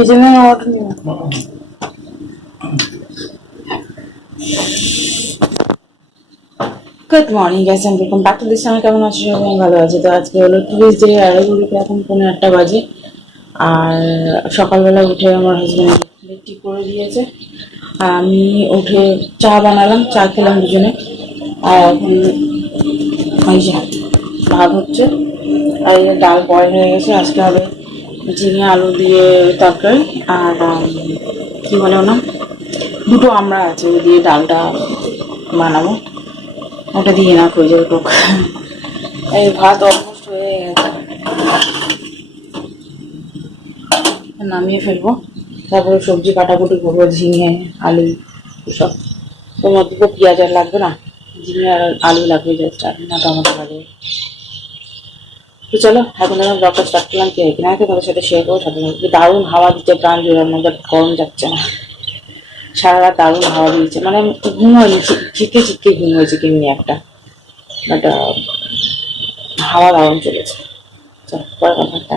এই জন্য অর্ডার নিব। Good morning guys and welcome back to this channel. কেমন আছো সবাই? আমি ভালো আছি। তো আজকে হলো টিউসডে, আর ঘড়িতে এখন 8:15 বাজে। আর সকালবেলা উঠে আমার হাজব্যান্ড লিট্টি করে দিয়েছে, আর আমি উঠে চা বানালাম, চা খেলাম দুজনে। আর এখন এই যে ভাত হচ্ছে, আর এই যে ডাল বয়েল হয়ে গেছে। আজকে হবে ঝিঙে আলু দিয়ে তরকারি, আর কি বলে না, দুটো আমরা আছে, ওই দিয়ে ডালটা বানাবো। ওটা দিয়ে না হয়ে যাবে টক। এই ভাত অলমোস্ট হয়ে গেছে, নামিয়ে ফেলবো। তারপরে সবজি কাটাকুটি করবো, ঝিঙে আলু সব। ওর মধ্যে তো পেঁয়াজ আর লাগবে না, ঝিঙে আর আলু লাগবে, জাস্ট আর না টমেটো লাগবে। তো চলো এখন আমি ব্লগটা স্টার্ট করলাম। কি কিনা তোমাদের সাথে শেয়ার করবো। সাথে সাথে দারুণ হাওয়া দিচ্ছে, প্রাণ জোড়ানো, বাট গরম যাচ্ছে না। সারা রাত দারুণ হাওয়া দিয়েছে, মানে ঘুম হয়নি, চিকে চিকে ঘুম হয়েছে কেমনি একটা, বাট হাওয়া দারুণ চলেছে। চল পরে কথা।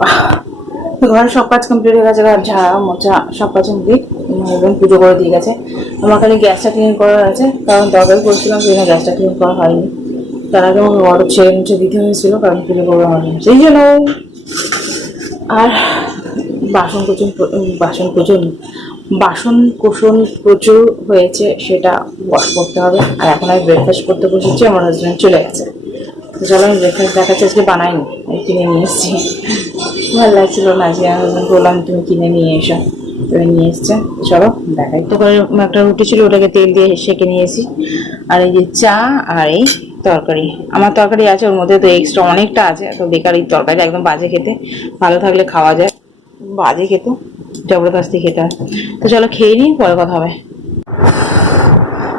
বাবা, ঘরের সব কাজ কমপ্লিট হয়ে গেছে, ঘর ঝাড়া মোছা সব কাজ কমপ্লিট এবং পুজো করে দিয়ে গেছে। আমার খালি গ্যাসটা ক্লিন করার আছে, কারণ তরকারি করছিলাম সেই জন্য গ্যাসটা ক্লিন করা হয়নি। তার আগে আমার অর্ডার ছেড়ে মুছে দিতে হয়েছিল, কারণ পুজো করবো আমার সেই জন্য। আর বাসন কোসন বাসন কোসন প্রচুর হয়েছে, সেটা ওয়াশ করতে হবে। আর এখন আমি ব্রেকফাস্ট করতে বসেছি, আমার হাজব্যান্ড চলে গেছে। তো চলো আমি ব্রেকফাস্ট দেখাচ্ছি, আজকে বানাইনি, আমি কিনে নিয়ে এসেছি। ভালো লাগছিল না, আজকে আমার হাজব্যান্ড বললাম তুমি কিনে নিয়ে এসো, তুমি নিয়ে এসছে। চলো দেখাই। তো একটা রুটি ছিল, ওটাকে তেল দিয়ে সেঁকে নিয়েছি। আর এই যে চা আর এই তরকারি, আমার তরকারি আছে ওর মধ্যে, তো এক্সট্রা অনেকটা আছে, তো বেকার এই তরকারি একদম বাজে খেতে, ভালো থাকলে খাওয়া যায়, বাজে খেতে জবরদস্তি খেতে হয়। তো চলো খেয়ে নিই, পরে কথা হবে।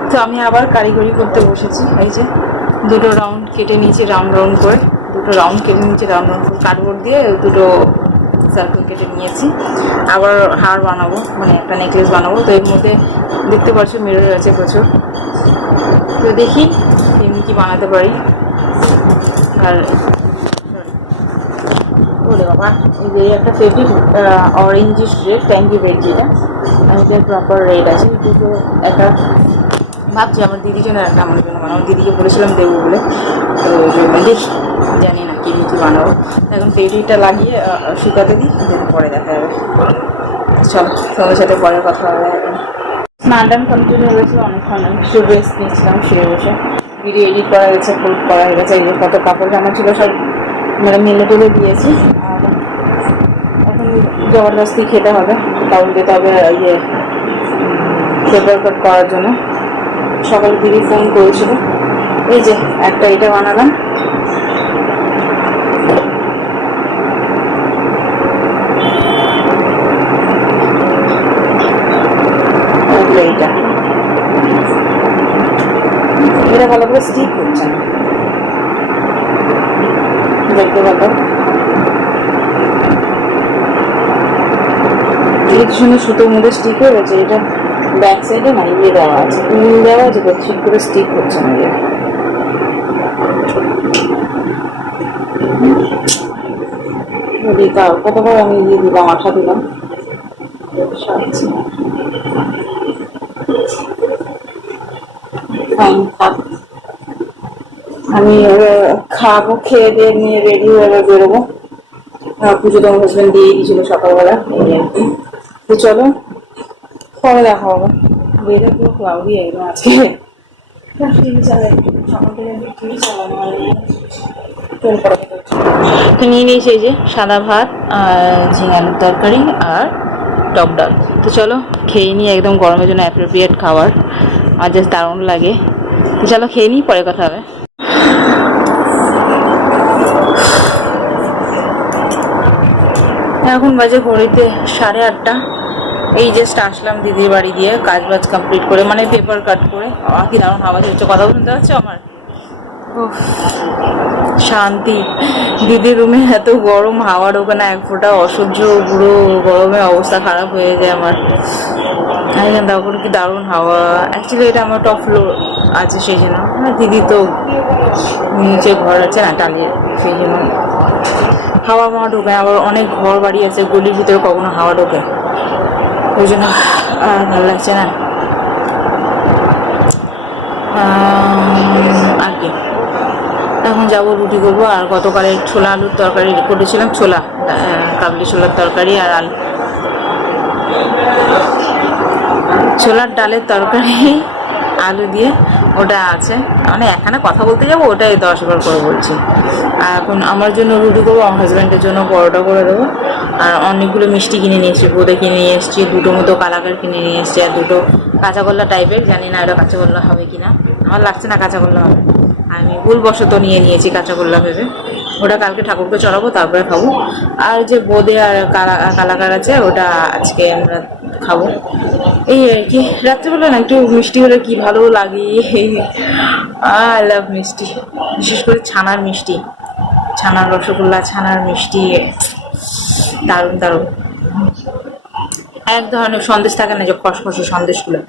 তো আমি আবার কারিগরি করতে বসেছি। এই যে দুটো রাউন্ড কেটে নিয়েছি, রাউন্ড রাউন্ড করে দুটো রাউন্ড কেটে নিয়েছি, রাউন্ড রাউন্ড করে কার্ডবোর্ড দিয়ে দুটো সার্কেল কেটে নিয়েছি। আবার হার বানাবো, মানে একটা নেকলেস বানাবো। তো এর মধ্যে দেখতে পাচ্ছ মিরর আছে প্রচুর, তো দেখি এমনি কি বানাতে পারি। আর ওরে বাবা, এই যে একটা ফেব্রিক অরেঞ্জিশ রেড, ট্যাঙ্কি রেড, যেটা এটা প্রপার রেড আছে, দুটো একটা ভাবছি আমার দিদির জন্য একটা আমার জন্য বানাবো। দিদিকে বলেছিলাম দেবো বলে, তো দেখি, জানি না কি কি বানাবো। এখন ফেব্রিকটা লাগিয়ে শুকাতে দিই, দেন পরে দেখা যাবে। চলো তোমার সাথে পরে কথা হবে। এখন স্নান কমপ্লিট হয়ে গেছে, অনেকক্ষণ একটু রেস্ট নিয়েছিলাম শুয়ে বসে। ভিডিও এডিট করা গেছে, ক্লোজ করা হয়ে গেছে। এই যে কত কাপড় জামা ছিল সব মানে মেলে টেলে দিয়েছি। আর এখন জবরদস্তি খেতে হবে, কারণ দিতে হবে ইয়ে পেপার কাট করার জন্য। সকালে দিদি ফোন করেছিল। এই যে একটা এটা বানালাম, এইটা এটা ভালো করে স্টিক হচ্ছে না, দেখতে পাবো। এর জন্য সুতোর মধ্যে স্টিক হয়ে গেছে। এটা ব্যাক সাইডে না ইয়ে দেওয়া আছে, উল দেওয়া আছে, তো ঠিক করে স্টিক হচ্ছে না। কতবার আমি দিয়ে দিলাম, আঠা দিলাম। আমি খাবো, খেয়ে দিয়ে নিয়ে রেডি হয়ে এবার বেরোবো। পুজো তো আমার হাজব্যান্ড দিয়ে দিয়েছিল সকালবেলা, এই আর কি। তো চলো পরে দেখা হবে। ওয়েদার পুরো ক্লাউডি একদম আজকে, টিভি চালাই সকাল থেকে, টিভি চালানো হয়নি। তো নিয়ে নিয়েছি এই যে সাদা ভাত আর ঝিঙে আলুর তরকারি আর টক ডাল। তো চলো খেয়ে নিই, একদম গরমের জন্য অ্যাপ্রোপ্রিয়েট খাবার, আর জাস্ট দারুণ লাগে। তো চলো খেয়ে নিই, পরে কথা হবে। এখন বাজে ঘড়িতে 8:30। এই জাস্ট আসলাম দিদির বাড়ি দিয়ে, কাজ বাজ কমপ্লিট করে, মানে পেপার কাট করে। কি দারুণ হাওয়া চলছে, কথা শুনতে পাচ্ছ আমার? শান্তি। দিদির রুমে এত গরম, হাওয়া ঢোকে না এক ফোঁটা, অসহ্য, পুরো গরমে অবস্থা খারাপ হয়ে যায় আমার। তারপর কি দারুণ হাওয়া। অ্যাকচুয়ালি এটা আমার টপ ফ্লোর আছে সেই জন্য, দিদি তো নিচে ঘর আছে না টালির, সেই জন্য হাওয়া ঢোকে। আবার অনেক ঘর বাড়ি আছে, গলির ভিতরে কখনো হাওয়া ঢোকে, ওই জন্য আর ভালো লাগছে না আর কি। এখন যাবো রুটি করবো। আর গতকালের ছোলা আলুর তরকারি করেছিলাম, ছোলা কাবলি ছোলার তরকারি আর আলু, ছোলার ডালের তরকারি আলু দিয়ে, ওটা আছে। মানে এখানে কথা বলতে যাবো, ওটাই 10 বার করে বলছি। আর এখন আমার জন্য রুটি করবো, আমার হাজব্যান্ডের জন্য পরোটা করে দেবো। আর অনেকগুলো মিষ্টি কিনে নিয়ে এসেছি, বোঁদে কিনে নিয়ে এসেছি, দুটো মতো কালাকার কিনে নিয়ে এসেছি, আর দুটো কাঁচাগোল্লা টাইপের, জানি না এটা কাঁচাগোল্লা হবে কিনা, আমার লাগছে না কাঁচাগোল্লা হবে। আমি ভুলবশত নিয়ে নিয়েছি কাঁচাগোল্লা ভেবে। ওটা কালকে ঠাকুরকে চড়াবো, তারপরে খাবো। আর যে বোঁদে আর কালাকার আছে, ওটা আজকে আমরা খাবো। এই আর কি, রাত্রেবেলা না একটু মিষ্টি হলে কি ভালো লাগে। আই লাভ মিষ্টি, বিশেষ করে ছানার মিষ্টি, ছানার রসগোল্লা, ছানার মিষ্টি, দারুণ দারুণ। এক ধরনের সন্দেশ থাকে না যে খসখসে সন্দেশগুলো,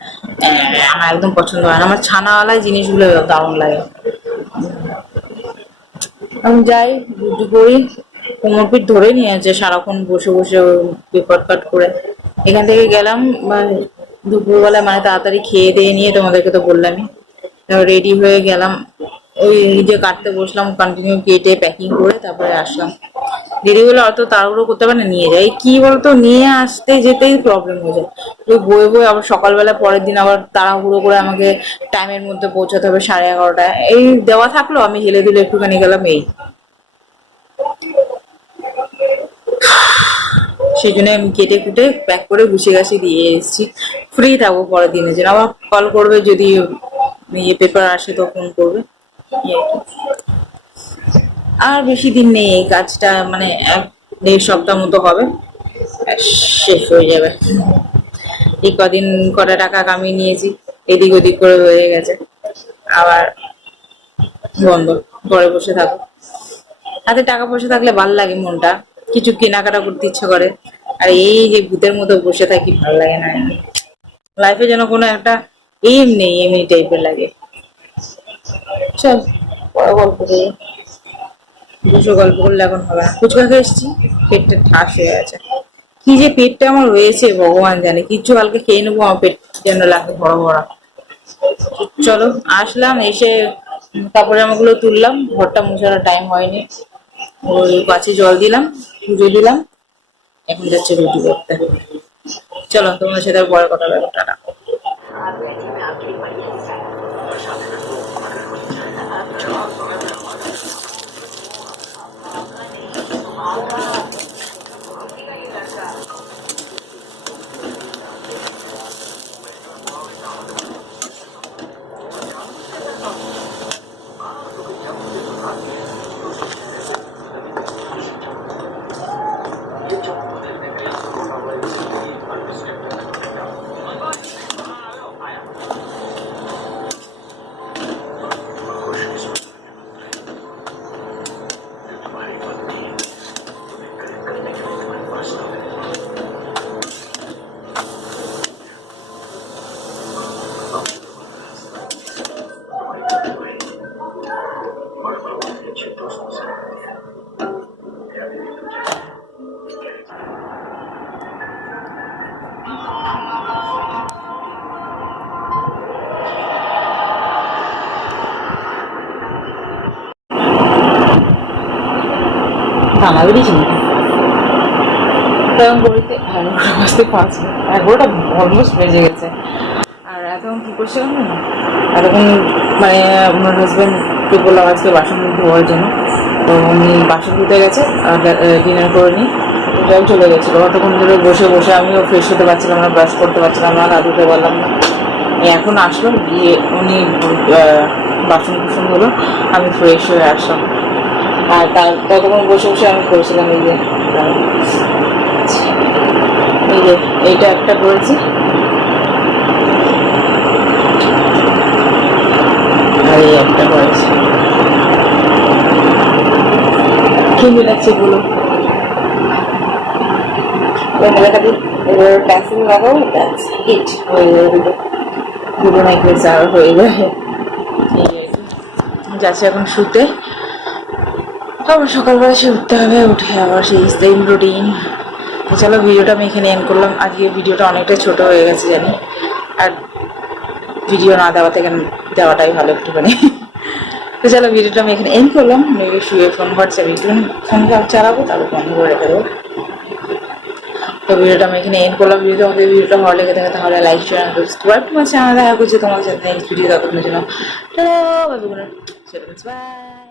আমার একদম পছন্দ হয় না। আমার ছানাওয়ালা জিনিসগুলো দারুণ লাগে। আমি যাই রুটি করি, কোমর পিঠ ধরে নিয়েছে সারাক্ষণ বসে বসে পেপার কাট করে। এখান থেকে গেলাম দুপুরবেলা, মানে তাড়াতাড়ি খেয়ে দিয়ে নিয়ে, তোমাদেরকে তো বললামই, রেডি হয়ে গেলাম। ওই যে কাটতে বসলাম, কন্টিনিউ কেটে প্যাকিং করে তারপরে আসলাম। দেরি হলে অত তাড়াহুড়ো করতে পারে না, নিয়ে যায়। কি বলতো, নিয়ে আসতে যেতেই প্রবলেম হয়ে যায়। ওই বয়ে বয়ে আবার সকালবেলা পরের দিন আবার তাড়াহুড়ো করে আমাকে টাইমের মধ্যে পৌঁছাতে হবে 11:30টায়। এই দেওয়া থাকলো, আমি হেলে দুলে একটুখানি গেলাম, এই সেই জন্য আমি কেটে কুটে প্যাক করে গুছিয়ে গাছি দিয়ে এসেছি। ফ্রি থাকবো পরের দিনের জন্য। আবার কল করবে যদি পেপার আসে, তো ফোন করবে। এই আর কি। আর বেশি দিন নেই, এই কাজটা মানে 1-1.5 সপ্তাহ মতো হবে, ব্যাস শেষ হয়ে যাবে। এই কদিন কটা টাকা কামিয়ে নিয়েছি, এদিক ওদিক করে হয়ে গেছে, আবার বন্ধ। ঘরে বসে থাকো, হাতে টাকা পয়সা থাকলে ভাল লাগে, মনটা কিছু কেনাকাটা করতে ইচ্ছে করে। আর এই যে ভূতের মতো বসে থাকি, ভাল লাগে না। লাইফে যেন কোনো একটা এম নেই, এমনি টাইপের লাগে। চল পরে গল্প করি। দুশো গল্প করলে এখন হবে না। ফুচকা খেয়ে এসেছি, পেটটা ঠাস হয়ে আছে। কি যে পেটটা আমার হয়েছে ভগবান জানে। কিছু হালকা খেয়ে নেবো, আমার পেট যেন লাগে ভরা ভরা। চলো, আসলাম, এসে কাপড় জামাগুলো তুললাম, ঘরটা মোছার টাইম হয়নি। ওই গাছে জল দিলাম, পুজো দিলাম, এখন যাচ্ছে রুটি করতে। চলো, তোমার সাথে পরে কথা বলবো, টাটা। টানা বেরিয়েছি নাকি? তখন বলতে 11:05 অলমোস্ট বেজে গেছে। আর এতক্ষণ কি করছিলাম না, এতক্ষণ মানে আমার হাজব্যান্ডকে বললাম আজকে বাসন ধোয়ার জন্য, তো উনি বাসন ধুতে গেছে আর ডিনার করে নিই ওটাও চলে গেছিলো। অতক্ষণ ধরে বসে বসে আমিও ফ্রেশ হতে পারছিলাম না, ব্রাশ করতে পারছিলাম না, গা ধুতে পারলাম না। এখন আসলো, গিয়ে উনি বাসন কুসন হলো, আমি ফ্রেশ হয়ে আসলাম। আর ততক্ষণ বসে বসে আমি করেছিলাম এই যে এইটা একটা করেছি, আর এই একটা করেছি। কেমন লাগছে বলো? পেন্সিল লাগাও, দ্যাটস ইট, হয়ে যাবে দুটো নেকলেস আর হয়ে যাবে। যাচ্ছে এখন শুতে, আবার সকালবেলা সে উঠতে হবে, উঠে আবার সেই সেম রুটিন। চলো, ভিডিওটা আমি এখানে এন্ড করলাম। আজকে ভিডিওটা অনেকটা ছোট হয়ে গেছে জানি, আর ভিডিও না দেওয়াটাই ভালো একটুখানি। তো চলো, ভিডিওটা আমি এখানে এন্ড করলাম। মেবি শুয়ে ফোন হোয়াটসঅ্যাপ একটু ফোন চালাবো, তারপর বন্ধ করে রেখে দেবো। তো ভিডিওটা আমি এখানে এন্ড করলাম। যদি তোমাদের ভিডিওটা ভালো লেগে থাকে তাহলে লাইক শেয়ার সাবস্ক্রাইব তোমার চ্যানেল দেখা করছি তোমাদের সাথে নেক্সট ভিডিও ততক্ষণের জন্য। বাই।